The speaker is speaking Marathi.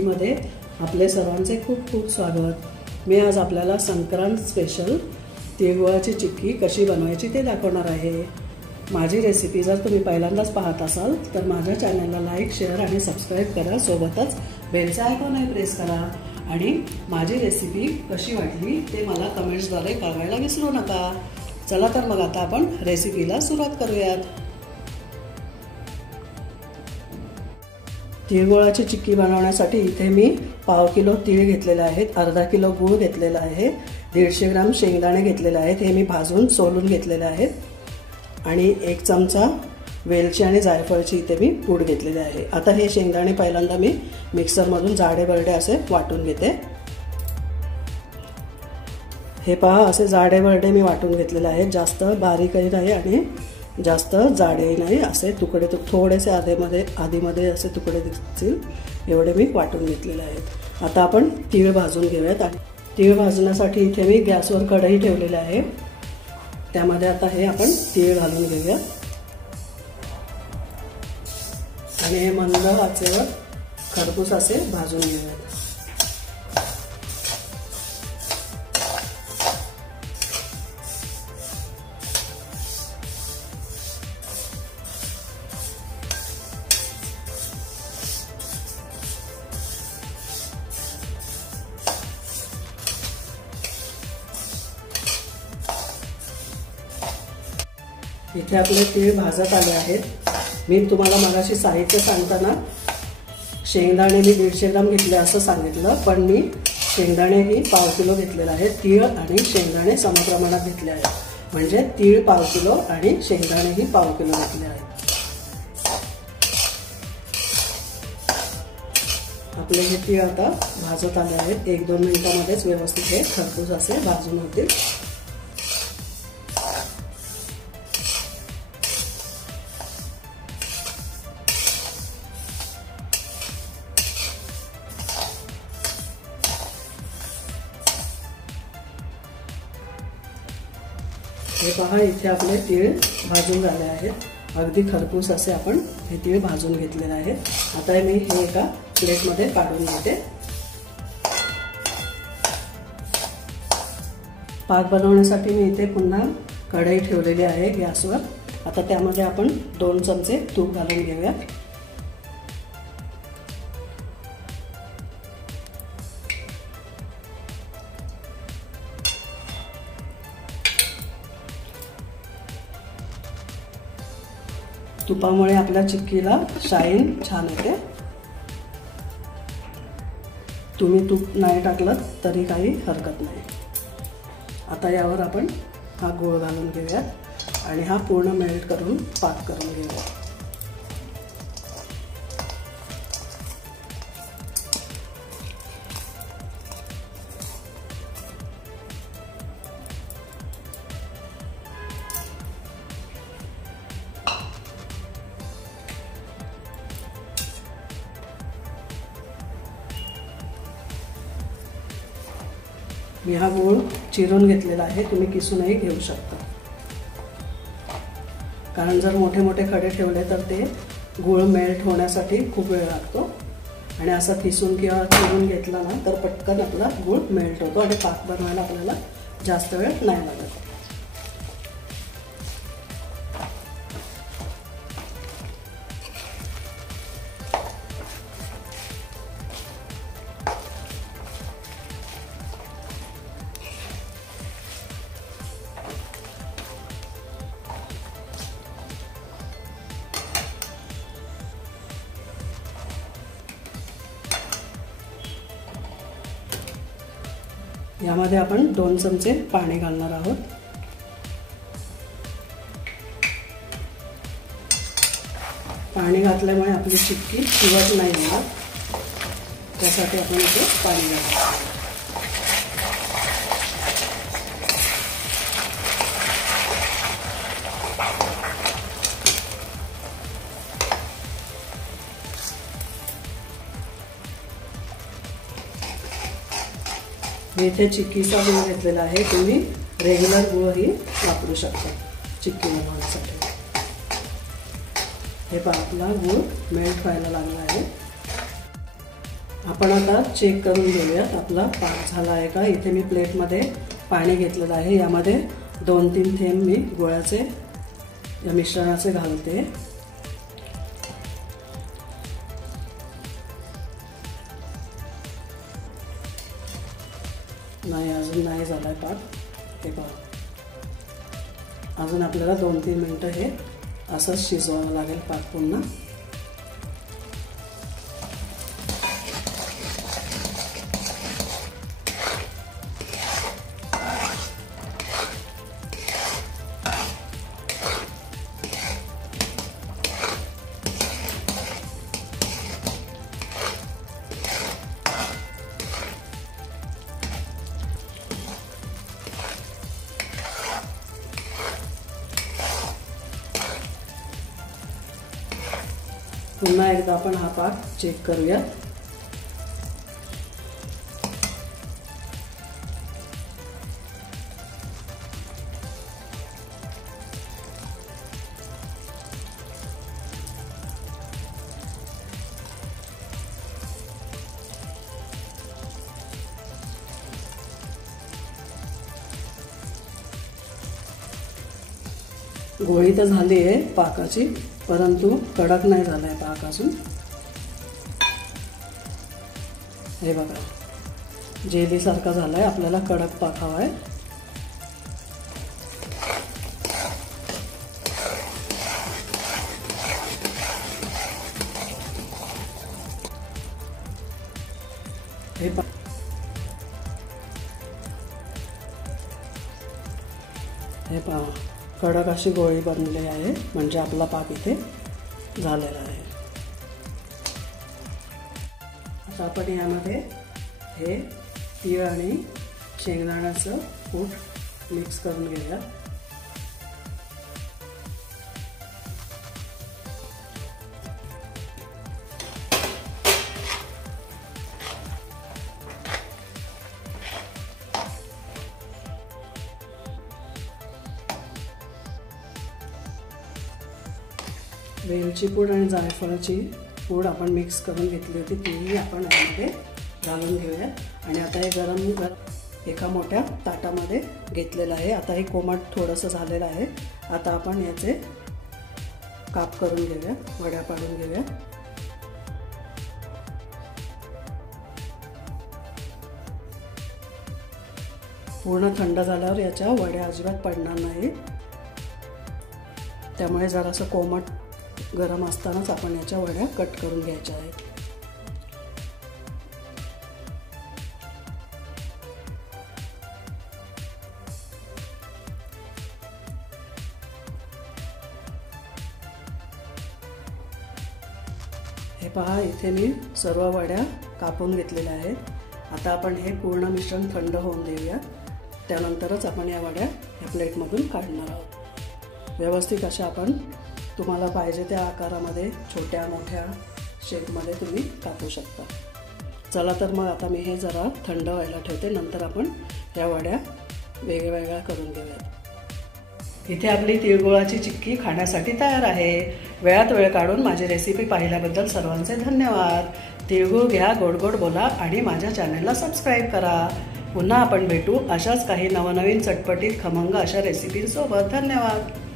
रेसिपीमध्ये आपले सर्वांचे खूप खूप स्वागत। मी आज आपल्याला संक्रांत स्पेशल तिळगुळाची चिक्की कशी बनवायची ते दाखवणार आहे। माझी रेसिपी जर तुम्ही पहिल्यांदाच पाहत असाल तर माझ्या चॅनलला लाईक, शेअर आणि सबस्क्राइब करा। सोबतच बेलचा आयकॉन प्रेस करा आणि माझी रेसिपी कशी वाटली ते मला कमेंट्सद्वारे कळवायला विसरू नका। चला तर मग आता आपण रेसिपीला सुरुवात करूयात। तिळगुळाची चिक्की बनवण्यासाठी इथे मी पाव किलो तीळ घेतलेले आहेत, अर्धा किलो गूळ घेतलेला आहे, 150 ग्राम शेंगदाणे घेतलेले आहेत, हे मी भाजून सोलून घेतलेले आहेत आणि 1 चमचा वेलची आणि जायफळची इथे मी पूड घेतलेली आहे। आता हे शेंगदाणे पहिल्यांदा मी मिक्सरमधून जाडे बरडे असे वाटून घेते। हे पहा, असे जाडे बरडे मी वाटून घेतलेले आहेत, जास्त बारीकही नाही आणि जास्त जाडे नाही, असे तुकडे थोडेसे आधीमध्ये असे तुकडे दिसतील एवढे मी वाटून घेतलेले आहेत। आता आपण तीळ भाजून घेऊयात। तीळ भाजण्यासाठी इथे मी गॅसवर कढई ठेवलेली आहे, त्यामध्ये आता हे आपण तीळ घालून घेऊयात आणि हे मंद आचेवर खरपूस असे भाजून घेऊयात। इथे आपले तीळ भाजत आले आहेत। मी तुम्हाला मगाशी साहित्य सांगताना शेंगदाणे मी 150 ग्राम घेतले असं सांगितलं, पण मी शेंगदाणे ही पाव किलो घेतलेले आहेत। तीळ आणि शेंगदाणे समप्रमाणात घेतले आहेत, म्हणजे तीळ पाव किलो आणि शेंगदाणे ही पाव किलो घेतले आहेत। आपले हे तीळ आता भाजत आले आहेत, 1-2 मिनिटांमध्येच व्यवस्थित हे खरपूस असे भाजून होतील। हे पहा, इथे आपले तीळ भाजून झाले आहेत, अगदी खरपूस असे आपण हे तीळ भाजून घेतलेले आहेत। आता मी हे एका प्लेटमध्ये काढून घेते। पाक बनवण्यासाठी मी इथे पुन्हा कढई ठेवलेली आहे गॅसवर। आता त्यामध्ये आपण 2 चमचे तूप घालून घेऊयात। तुपामुळे आपल्या चिक्कीला शाईन छान येते। तुम्ही तूप नाही टाकलं तरी काही हरकत नाही। आता यावर आपण हा गूळ घालून घेऊयात आणि हा पूर्ण मेल्ट करून पाक करून घेऊयात। मी हा गूळ चिरून घेतलेला आहे, तुम्ही किसूनही घेऊ शकता, कारण जर मोठे मोठे खडे ठेवले तर ते गूळ मेल्ट होण्यासाठी खूप वेळ लागतो आणि असं किसून किंवा चिरून घेतला ना तर पटकन आपला गूळ मेल्ट होतो आणि पाक बनवायला आपल्याला जास्त वेळ नाही लागत। यामध्ये आपण 2 चमचे पाणी घालणार आहोत। पाणी घातल्यामुळे आपली चिक्की चिवट नाही होणार, त्यासाठी आपण इथे पाणी घालतो। मी इथे चिक्कीचा गूळ घेतलेला आहे, तुम्ही रेग्युलर गूळही वापरू शकता चिक्की बनवण्यासाठी। हे आपला गूळ मेल्ट व्हायला लागला आहे। आपण आता चेक करून घेऊयात आपला पाक झाला आहे का। इथे मी प्लेटमध्ये पाणी घेतलेलं आहे, यामध्ये 2-3 थेंब मी गुळाचे या मिश्रणाचे घालते। नाही, अजून नाही झालाय पाक, हे पहा। अजून आपल्याला 2-3 मिनिटं हे असंच शिजवावं लागेल पाक पुन्हा। पुन्हा एकदा आपण हा पाक चेक करूया। गोळी तर झाली आहे पाकाची, परंतु कडक नाही झालाय पाक अजून। हे बघा, जेली सारखा झालाय, आपल्याला कडक पाक हवाय। हे पहा, कडक अशी गोळी बनलेली आहे, म्हणजे आपला पाक इथे झालेला आहे। आता आपण यामध्ये हे तीळ आणि शेंगदाण्याचं कूट मिक्स करून घेऊया। वेलची पूड आणि जायफळाची पूड आपण मिक्स करून घेतली होती, तीही आपण यामध्ये घालून घेऊया। आणि आता हे गरम एका मोठ्या ताटामध्ये घेतलेलं आहे। आता हे कोमट थोडंसं झालेलं आहे, आता आपण याचे काप करून घेऊया, वड्या पाडून घेऊया। पूर्ण थंड झाल्यावर याच्या वड्या अजिबात पडणार नाही, त्यामुळे जरासं कोमट गरम असतानाच आपण याच्या वड्या कट करून घ्यायच्या आहेत। हे पहा, इथे मी सर्व वड्या कापून घेतलेल्या आहेत। आता आपण हे पूर्ण मिश्रण थंड होऊन देऊया, त्यानंतरच आपण या वड्या या प्लेटमधून काढणार आहोत। व्यवस्थित अशा आपण तुम्हाला पाहिजे त्या आकारामध्ये छोट्या मोठ्या शेपमध्ये तुम्ही कापू शकता। चला तर मग आता मी हे जरा थंड व्हायला ठेवते, नंतर आपण या वड्या वेगवेगळ्या करून घेऊयात। इथे आपली तिळगुळाची चिक्की खाण्यासाठी तयार आहे। वेळात वेळ काढून माझी रेसिपी पाहिल्याबद्दल सर्वांचे धन्यवाद। तिळगुळ घ्या, गोड गोड बोला आणि माझ्या चॅनलला सबस्क्राईब करा। पुन्हा आपण भेटू अशाच काही नवनवीन चटपटीत खमंग अशा रेसिपींसोबत। धन्यवाद।